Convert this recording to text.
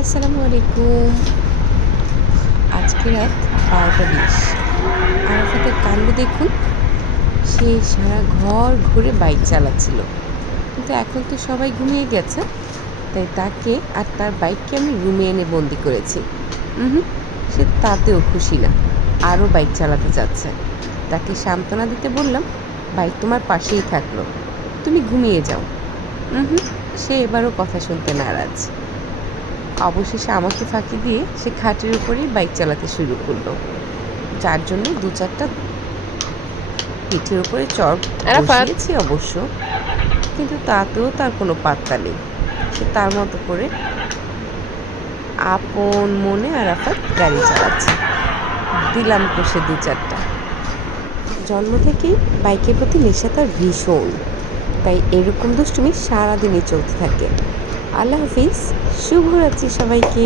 আসসালামু আলাইকুম আজকে রাত বারোটা বিশ। আরাফাতের কাণ্ড দেখুন। সে সারা ঘর ঘুরে বাইক চালাচ্ছিল। কিন্তু এখন তো সবাই ঘুমিয়ে গেছে। তাই তাকে আর তার বাইককে আমি রুমে এনে বন্দি করেছি। হুম সে তাতেও খুশি না। আরও বাইক চালাতে চাচ্ছে তাকে সান্ত্বনা দিতে বললাম, বাইক তোমার পাশেই থাকল। তুমি ঘুমিয়ে যাও। হুম সে এবারও কথা শুনতে নারাজ। অবশেষে আমাকে ফাঁকি দিয়ে সে খাটের উপরেই বাইক চালাতে শুরু করল। যার জন্য দু চারটা পিঠের উপরে চড়। বসিয়েছি অবশ্য। কিন্তু তাতেও তার কোনো পাত্তা নেই। সে তার মতো করে আপন মনে আরাফাত গাড়ি চালাচ্ছে। দিলাম কষে দু চারটা। জন্ম থেকেই বাইকের প্রতি নেশা তার ভীষণ। তাই এরকম দুষ্টুমি সারাদিনই চলতে থাকে। আল্লাহ হাফিজ। শুভরাত্রি সবাইকে।